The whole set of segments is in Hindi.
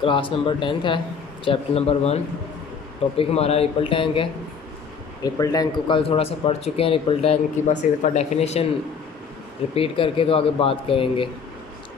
क्लास नंबर 10th है, चैप्टर नंबर 1। टॉपिक हमारा रिपल टैंक है। रिपल टैंक को कल थोड़ा सा पढ़ चुके हैं। रिपल टैंक की बस एक डेफिनेशन रिपीट करके तो आगे बात करेंगे।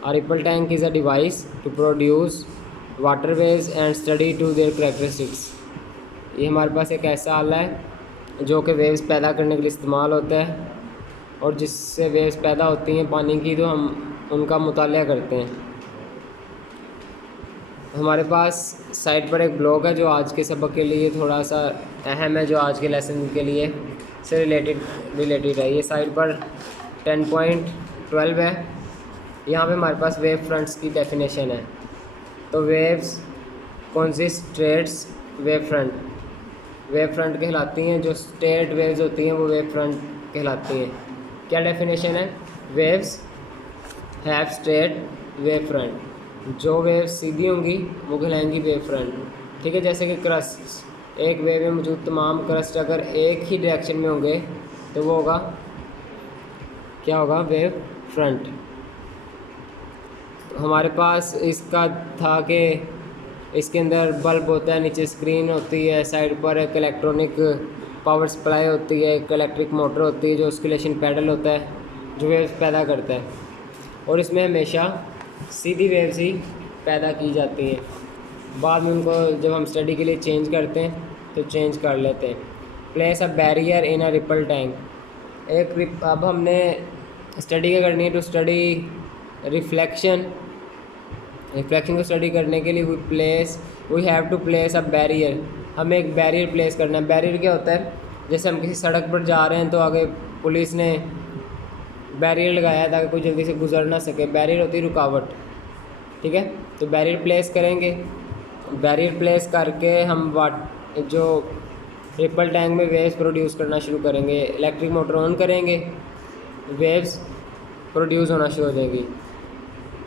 A ripple tank is a device to produce water waves and study to their characteristics। ये हमारे पास एक ऐसा आला है जो कि वेव्स पैदा करने के लिए इस्तेमाल होता है, और जिससे वेव्स पैदा होती हैं पानी की तो हम उनका मुताला करते हैं। हमारे पास साइड पर एक ब्लॉग है जो आज के सबक के लिए थोड़ा सा अहम है, जो आज के लेसन के लिए से रिलेटेड है। ये साइड पर 10.12 है। यहाँ पे हमारे पास वेव फ्रंट्स की डेफिनेशन है। तो वेव्स कौन सी स्ट्रेट्स वेव फ्रंट कहलाती हैं। जो स्ट्रेट वेव्स होती हैं वो वेव फ्रंट कहलाती हैं। क्या डेफिनेशन है? Waves have straight wave front. जो वेव्स सीधी होंगी वो कहलाएंगी वेव फ्रंट। ठीक है, जैसे कि क्रस्ट, एक वेव में मौजूद तमाम क्रस्ट अगर एक ही डायरेक्शन में होंगे तो वो होगा, क्या होगा? Wave front. तो हमारे पास इसका था कि इसके अंदर बल्ब होता है, नीचे स्क्रीन होती है, साइड पर एक इलेक्ट्रॉनिक पावर सप्लाई होती है, एक इलेक्ट्रिक मोटर होती है, जो ऑस्किलेशन पैडल होता है जो वेव्स पैदा करता है, और इसमें हमेशा सीधी वेव्स ही पैदा की जाती हैं। बाद में उनको जब हम स्टडी के लिए चेंज करते हैं तो चेंज कर लेते हैं। Place a barrier in a ripple tank. अब हमने स्टडी क्या करनी है? टू स्टडी रिफ्लेक्शन को स्टडी करने के लिए we have to place a barrier. हमें एक बैरियर प्लेस करना है। बैरियर क्या होता है? जैसे हम किसी सड़क पर जा रहे हैं तो आगे पुलिस ने बैरियर लगाया है ताकि कोई जल्दी से गुजर ना सके। बैरियर होती है रुकावट। ठीक है, तो बैरियर प्लेस करेंगे। बैरियर प्लेस करके हम जो रिपल टैंक में वेव्स प्रोड्यूस करना शुरू करेंगे। इलेक्ट्रिक मोटर ऑन करेंगे, वेव्स प्रोड्यूस होना शुरू हो जाएगी।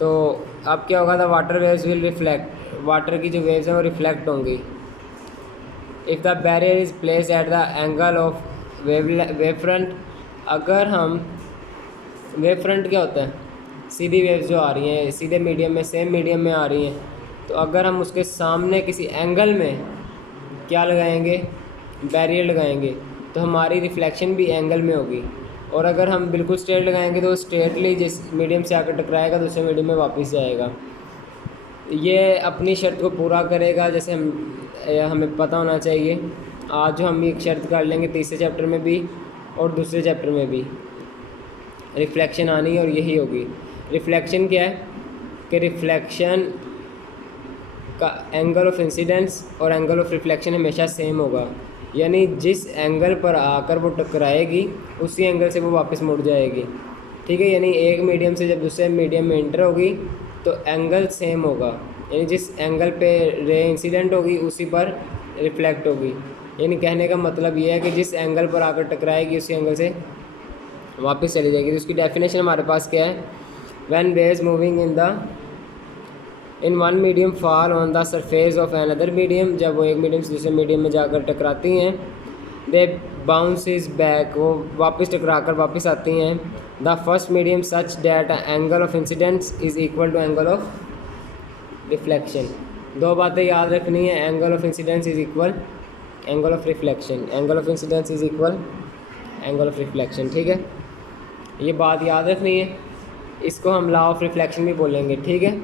तो अब क्या होगा? The water waves will reflect. Water की जो वेव्स हैं वो रिफ्लेक्ट होंगी। If the barrier is place at the angle of wave front. अगर हम वेव फ्रंट क्या होता है? सीधी वेव्स जो आ रही हैं सीधे मीडियम में, सेम मीडियम में आ रही हैं, तो अगर हम उसके सामने किसी एंगल में क्या लगाएंगे? बैरियर लगाएंगे, तो हमारी रिफ्लेक्शन भी एंगल में होगी। और अगर हम बिल्कुल स्ट्रेट लगाएंगे तो स्ट्रेटली जिस मीडियम से आकर टकराएगा दूसरे मीडियम में वापस जाएगा। ये अपनी शर्त को पूरा करेगा, जैसे हमें पता होना चाहिए। आज जो हम एक शर्त कर लेंगे तीसरे चैप्टर में भी और दूसरे चैप्टर में भी रिफ्लेक्शन आनी है, और यही होगी। रिफ्लेक्शन क्या है? कि रिफ्लेक्शन का एंगल ऑफ इंसिडेंस और एंगल ऑफ रिफ्लेक्शन हमेशा सेम होगा। यानी जिस एंगल पर आकर वो टकराएगी उसी एंगल से वो वापस मुड़ जाएगी। ठीक है, यानी एक मीडियम से जब दूसरे मीडियम में इंटर होगी तो एंगल सेम होगा। यानी जिस एंगल पे रे इंसिडेंट होगी उसी पर रिफ्लेक्ट होगी। यानी कहने का मतलब ये है कि जिस एंगल पर आकर टकराएगी उसी एंगल से वापस चली जाएगी। तो उसकी डेफिनेशन हमारे पास क्या है? When waves moving in one medium fall on the surface of another medium. जब वो एक मीडियम से दूसरे मीडियम में जाकर टकराती हैं, दे बाउंसेस बैक, वो वापस टकरा कर वापस आती हैं। The first medium such that angle of incidence is equal to angle of reflection. दो बातें याद रखनी है। Angle of incidence is equal angle of reflection. Angle of incidence is equal angle of reflection. ठीक है, ये बात याद रखनी है। इसको हम लॉ ऑफ रिफ्लेक्शन भी बोलेंगे। ठीक है,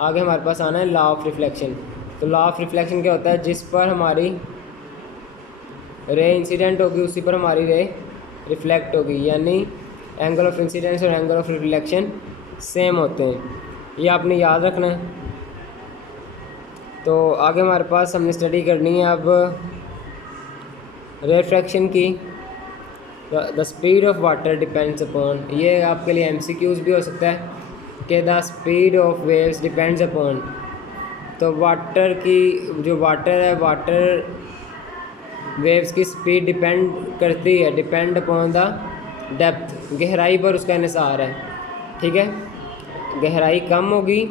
आगे हमारे पास आना है लॉ ऑफ रिफ्लेक्शन। तो लॉ ऑफ रिफ्लेक्शन क्या होता है? जिस पर हमारी रे इंसिडेंट होगी उसी पर हमारी रे रिफ्लेक्ट होगी। यानी एंगल ऑफ इंसिडेंस और एंगल ऑफ रिफ्लेक्शन सेम होते हैं, ये आपने याद रखना है। तो आगे हमारे पास हमने स्टडी करनी है अब रिफ्रैक्शन की। The speed of water depends upon, ये आपके लिए MCQs भी हो सकता है कि the speed of waves depends upon. तो वाटर की जो वाटर है, वाटर वेव्स की स्पीड डिपेंड करती है, डिपेंड अपॉन द डेप्थ, गहराई पर उसका इन्हिसार है। ठीक है, गहराई कम होगी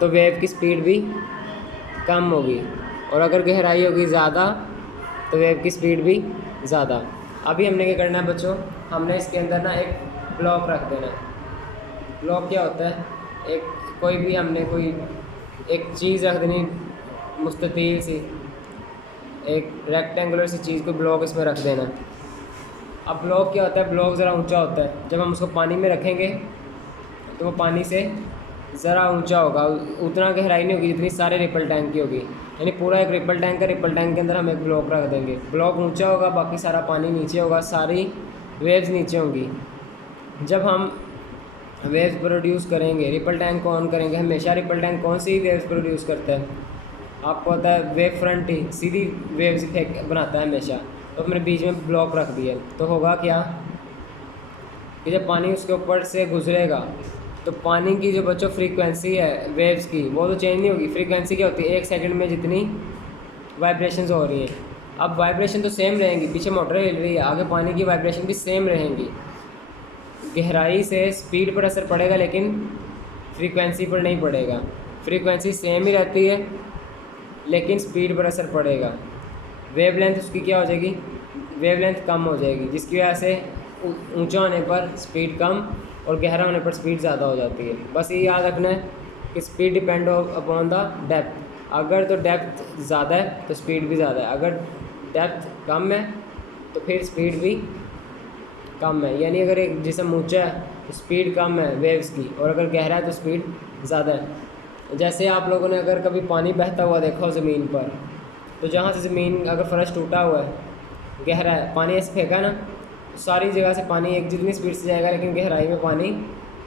तो वेव की स्पीड भी कम होगी, और अगर गहराई होगी ज़्यादा तो वेव की स्पीड भी ज़्यादा। अभी हमने क्या करना है बच्चों? हमने इसके अंदर ना एक ब्लॉक रख देना है। ब्लॉक क्या होता है? एक कोई भी हमने कोई एक चीज़ रख देनी मुस्ततील सी, एक रेक्टेंगुलर सी चीज़ को ब्लॉक इसमें रख देना। अब ब्लॉक क्या होता है, ब्लॉक ज़रा ऊंचा होता है, जब हम उसको पानी में रखेंगे तो वो पानी से ज़रा ऊंचा होगा, उतना गहराई नहीं होगी जितनी सारे रिपल टैंक की होगी। यानी पूरा एक रिपल टैंक है, रिपल टैंक के अंदर हम एक ब्लॉक रख देंगे, ब्लॉक ऊंचा होगा, बाकी सारा पानी नीचे होगा, सारी वेव्स नीचे होंगी। जब हम वेव्स प्रोड्यूस करेंगे, रिपल टैंक को ऑन करेंगे, हमेशा रिपल टैंक कौन सी वेव्स प्रोड्यूस करता है, आपको पता है वेव फ्रंट ही सीधी वेव्स फेंक बनाता है हमेशा। तो हमने बीच में ब्लॉक रख दिया, तो होगा क्या कि जब पानी उसके ऊपर से गुजरेगा तो पानी की जो बच्चों फ्रीक्वेंसी है वेव्स की, वो तो चेंज नहीं होगी। फ्रीक्वेंसी क्या होती है, 1 सेकंड में जितनी वाइब्रेशंस हो रही हैं। अब वाइब्रेशन तो सेम रहेंगी, पीछे मोटर हिल रही है, आगे पानी की वाइब्रेशन भी सेम रहेंगी। गहराई से स्पीड पर असर पड़ेगा लेकिन फ्रीक्वेंसी पर नहीं पड़ेगा। फ्रीक्वेंसी सेम ही रहती है लेकिन स्पीड पर असर पड़ेगा। वेवलेंथ उसकी क्या हो जाएगी, वेवलेंथ कम हो जाएगी, जिसकी वजह से ऊंचा होने पर स्पीड कम और गहरा होने पर स्पीड ज़्यादा हो जाती है। बस ये याद रखना है कि speed depend upon the depth. अगर तो डेप्थ ज़्यादा है तो स्पीड भी ज़्यादा है, अगर डेप्थ कम है तो फिर स्पीड भी कम है। यानी अगर एक जिसम ऊंचा है तो स्पीड कम है वेव्स की, और अगर गहरा है तो स्पीड ज़्यादा है। जैसे आप लोगों ने अगर कभी पानी बहता हुआ देखा हो ज़मीन पर, तो जहाँ से ज़मीन अगर फर्श टूटा हुआ है, गहरा है, पानी ऐसे फेंका ना, सारी जगह से पानी एक जितनी स्पीड से जाएगा, लेकिन गहराई में पानी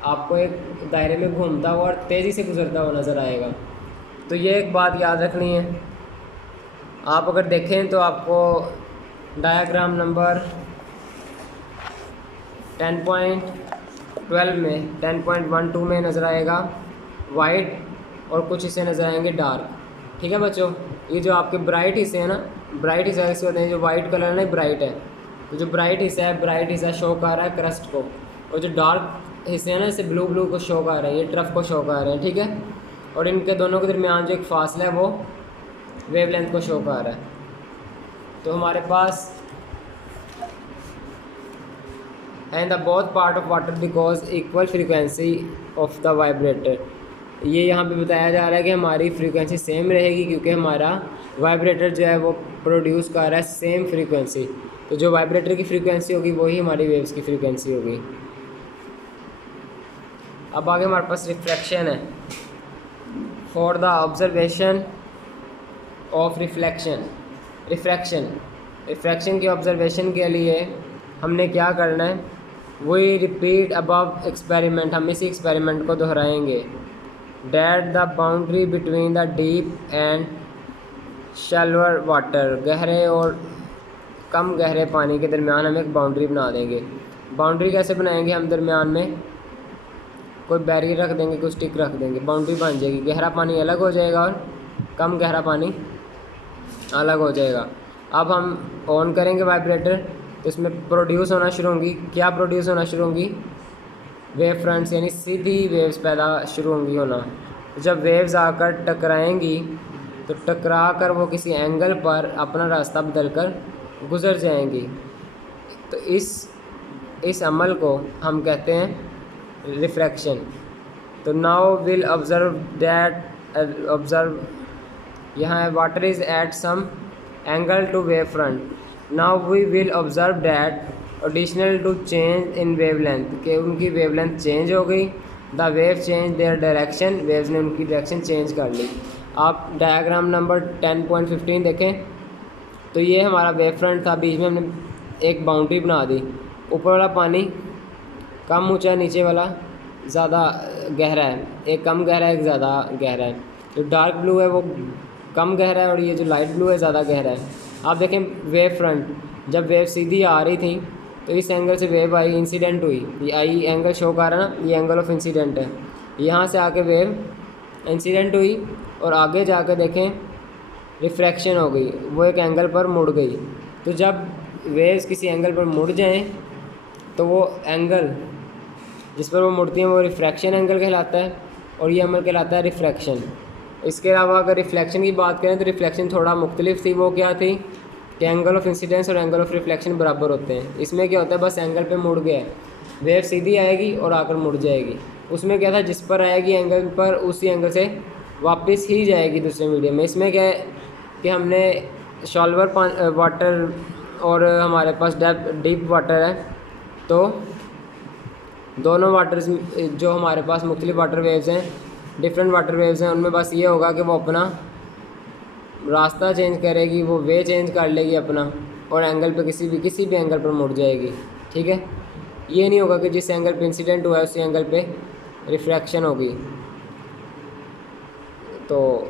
आपको एक दायरे में घूमता हुआ और तेज़ी से गुजरता हुआ नज़र आएगा। तो ये एक बात याद रखनी है। आप अगर देखें तो आपको डायग्राम नंबर 10.12 में 10.12 में नज़र आएगा वाइट, और कुछ हिस्से नज़र आएंगे डार्क। ठीक है बच्चों, ये जो आपके ब्राइट हिस्से हैं ना, ब्राइट हिस्सा किसको होते हैं, जो वाइट कलर ना ब्राइट है, तो जो ब्राइट हिस्सा है, ब्राइट हिस्सा शो कर रहा है क्रस्ट को, और जो डार्क हिस्से हैं ना, जैसे ब्लू ब्लू को शो कर रहे हैं, ये ट्रफ को शो कर रहे हैं। ठीक है, और इनके दोनों के दरमियान जो एक फासला है वो वेवलेंथ को शो कर रहा है। तो हमारे पास and the both part of water because equal frequency of the vibrator. ये यहाँ पे बताया जा रहा है कि हमारी फ्रीक्वेंसी सेम रहेगी क्योंकि हमारा वाइब्रेटर जो है वो प्रोड्यूस कर रहा है सेम फ्रीक्वेंसी। तो जो वाइब्रेटर की फ्रीक्वेंसी होगी वही हमारी वेव्स की फ्रीक्वेंसी होगी। अब आगे हमारे पास रिफ्लेक्शन है। For the observation of refraction की ऑब्जर्वेशन के लिए हमने क्या करना है, वही रिपीट अबव एक्सपेरिमेंट, हम इसी एक्सपेरिमेंट को दोहराएंगे। That the boundary between the deep and shallower water, गहरे और कम गहरे पानी के दरमियान हम एक बाउंड्री बना देंगे। बाउंड्री कैसे बनाएंगे, हम दरमियान में कोई बैरियर रख देंगे, कोई स्टिक रख देंगे, बाउंड्री बन जाएगी। गहरा पानी अलग हो जाएगा और कम गहरा पानी अलग हो जाएगा। अब हम ऑन करेंगे वाइब्रेटर तो इसमें प्रोड्यूस होना शुरू होंगी। क्या प्रोड्यूस होना शुरू होंगी, वेव फ्रंट्स, यानी सीधी वेव्स पैदा शुरू होंगी होना। जब वेव्स आकर टकराएंगी तो टकरा कर वो किसी एंगल पर अपना रास्ता बदल कर गुज़र जाएंगी। तो इस अमल को हम कहते हैं रिफ्रैक्शन। तो नाउ विल ऑब्जर्व यहाँ है water is at some angle to wave front. Now we will observe that additional to change in wavelength, कि उनकी वेवलेंथ चेंज हो गई। The wave change their direction, waves ने उनकी डायरेक्शन चेंज कर ली। आप डायग्राम नंबर 10.15 देखें तो ये हमारा वेव फ्रंट था, बीच में हमने एक बाउंड्री बना दी। ऊपर वाला पानी कम ऊंचा है, नीचे वाला ज़्यादा गहरा है, एक कम गहरा है एक ज़्यादा गहरा है। जो डार्क ब्लू है वो कम गहरा है और ये जो लाइट ब्लू है ज़्यादा गहरा है। आप देखें वेव फ्रंट, जब वेव सीधी आ रही थी तो इस एंगल से वेव आई, इंसिडेंट हुई, ये आई एंगल शो कर रहा है ना, ये एंगल ऑफ इंसिडेंट है। यहाँ से आके वेव इंसिडेंट हुई और आगे जाकर देखें रिफ्रैक्शन हो गई, वो एक एंगल पर मुड़ गई। तो जब वेव्स किसी एंगल पर मुड़ जाएं तो वो एंगल जिस पर वो मुड़ती हैं वो रिफ्रैक्शन एंगल कहलाता है और ये अमल कहलाता है रिफ्रैक्शन। इसके अलावा अगर रिफ्लेक्शन की बात करें तो रिफ्लेक्शन थोड़ा मुख्तलिफ थी। वो क्या थी कि एंगल ऑफ इंसिडेंस और एंगल ऑफ रिफ्लेक्शन बराबर होते हैं। इसमें क्या होता है, बस एंगल पे मुड़ गया है, वेव सीधी आएगी और आकर मुड़ जाएगी। उसमें क्या था, जिस पर आएगी एंगल पर उसी एंगल से वापस ही जाएगी दूसरे मीडियम में। इसमें क्या है कि हमने शॉल्वर वाटर और हमारे पास डीप वाटर है, तो दोनों वाटर्स जो हमारे पास मुख्तलिफ वाटर वेव्स हैं, डिफरेंट वाटर वेव्स हैं, उनमें बस ये होगा कि वो अपना रास्ता चेंज करेगी, वो वे चेंज कर लेगी अपना, और एंगल पे किसी भी एंगल पर मुड़ जाएगी। ठीक है, ये नहीं होगा कि जिस एंगल पे इंसिडेंट हुआ है उसी एंगल पे रिफ्रैक्शन होगी। तो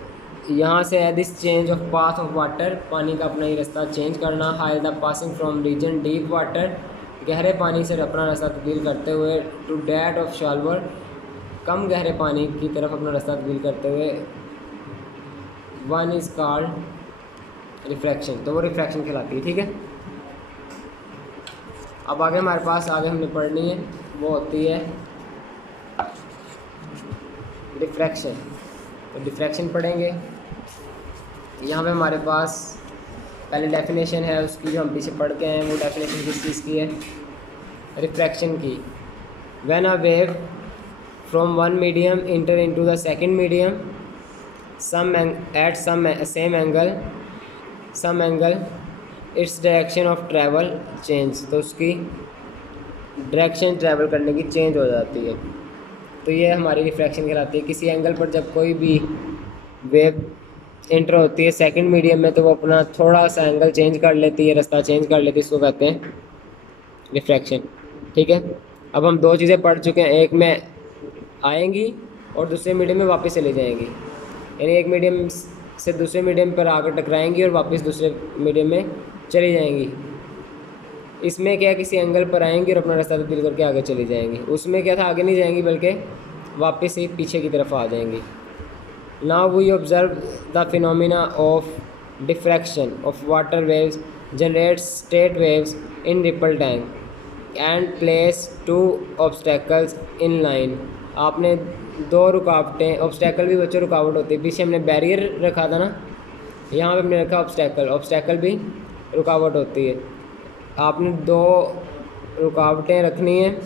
यहाँ से है this change of path of water, पानी का अपना ही रास्ता चेंज करना। High the passing from region deep water, गहरे पानी से अपना रास्ता तब्दील करते हुए, टू डैट ऑफ शॉल्वर, कम गहरे पानी की तरफ अपना रास्ता तब्दील करते हुए, वन इज़ कॉल्ड रिफ्रैक्शन। तो वो रिफ्रैक्शन कहलाती है। ठीक है, अब आगे हमारे पास आगे हमने पढ़नी है वो होती है डिफ्रैक्शन। तो डिफ्रैक्शन पढ़ेंगे। यहाँ पे हमारे पास पहले डेफिनेशन है उसकी, जो हम पीछे पढ़ के हैं। वो डेफिनेशन किस चीज़ की है? रिफ्रैक्शन की। When a wave from one medium inter into the second medium at same angle its direction of travel change. तो उसकी डायरेक्शन ट्रैवल करने की चेंज हो जाती है। तो ये हमारी रिफ्रैक्शन कहलाती है। किसी एंगल पर जब कोई भी वेव इंटर होती है सेकंड मीडियम में, तो वो अपना थोड़ा सा एंगल चेंज कर लेती है, रास्ता चेंज कर लेती है, इसको कहते हैं रिफ्रैक्शन। ठीक है, अब हम दो चीज़ें पढ़ चुके हैं, एक में आएंगी और दूसरे मीडियम में वापस चली जाएंगी। यानी एक मीडियम से दूसरे मीडियम पर आकर टकराएंगी और वापस दूसरे मीडियम में चली जाएंगी। इसमें क्या, किसी एंगल पर आएंगी और अपना रास्ता तब्दील करके आगे चली जाएंगी। उसमें क्या था, आगे नहीं जाएंगी बल्कि वापस ही पीछे की तरफ आ जाएंगी। Now we observe the phenomena of diffraction of water waves generate straight waves in ripple tank and place two obstacles in line. आपने दो रुकावटें, ऑब्स्टेकल भी बच्चों रुकावट होती है, पीछे हमने बैरियर रखा था ना, यहाँ पे हमने रखा ऑब्स्टेकल भी रुकावट होती है। आपने दो रुकावटें रखनी है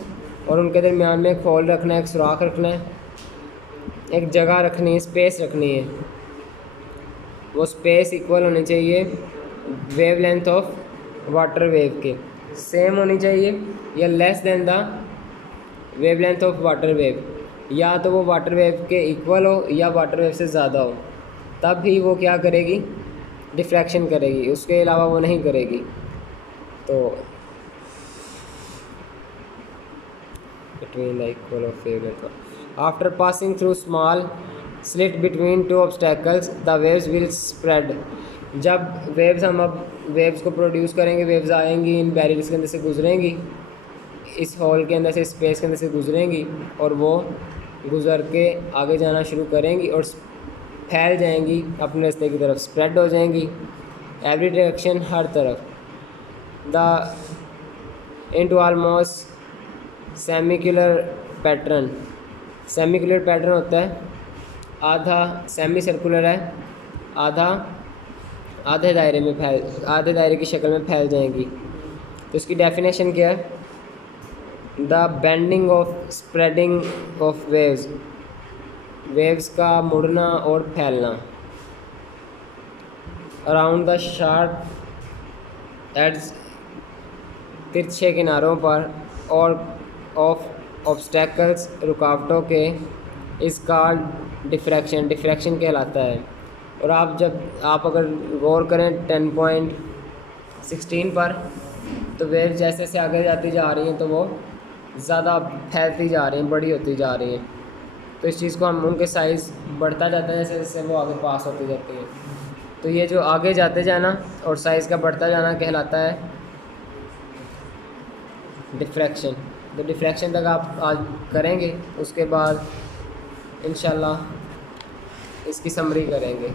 और उनके दरमियान में एक होल रखना है, एक सुराख रखना है, एक जगह रखनी है, स्पेस रखनी है। वो स्पेस इक्वल होनी चाहिए wave length of water wave के, सेम होनी चाहिए या less than the wave length of water wave. या तो वो वाटर वेव के इक्वल हो या वाटर वेव से ज़्यादा हो, तब ही वो क्या करेगी, डिफ्रैक्शन करेगी, उसके अलावा वो नहीं करेगी। तो between the equal of wavelength. After passing through small slit between two obstacles, the waves will spread. जब वेव्स, हम अब वेव्स को प्रोड्यूस करेंगे, वेव्स आएंगी, इन बैरियर्स के अंदर से गुजरेंगी, इस हॉल के अंदर से, स्पेस के अंदर से गुजरेंगी, और वो गुजर के आगे जाना शुरू करेंगी और फैल जाएंगी अपने रास्ते की तरफ, स्प्रेड हो जाएंगी एवरी डायरेक्शन, हर तरफ। The into almost semicircular pattern. Semicircular pattern होता है, आधा सेमी सर्कुलर है, आधे दायरे की शक्ल में फैल जाएंगी। तो इसकी डेफिनेशन क्या है? The bending of spreading of waves, waves का मुड़ना और फैलना अराउंड द शार्प एड्स, तिरछे किनारों पर, और ऑफ ऑब्स्टेकल्स, रुकावटों के, इस कॉल्ड डिफ्रैक्शन, डिफ्रैक्शन कहलाता है। और आप अगर गौर करें 10.16 पर, तो वेव जैसे जैसे आगे जाती जा रही हैं तो वो ज़्यादा फैलती जा रही हैं, बड़ी होती जा रही हैं। तो इस चीज़ को हम, उनके साइज़ बढ़ता जाता है जैसे जैसे वो आगे पास होती जाती है। तो ये जो आगे जाते जाना और साइज़ का बढ़ता जाना कहलाता है डिफ्रैक्शन। तो डिफ्रैक्शन तक आप आज करेंगे, उसके बाद इंशाल्लाह इसकी समरी करेंगे।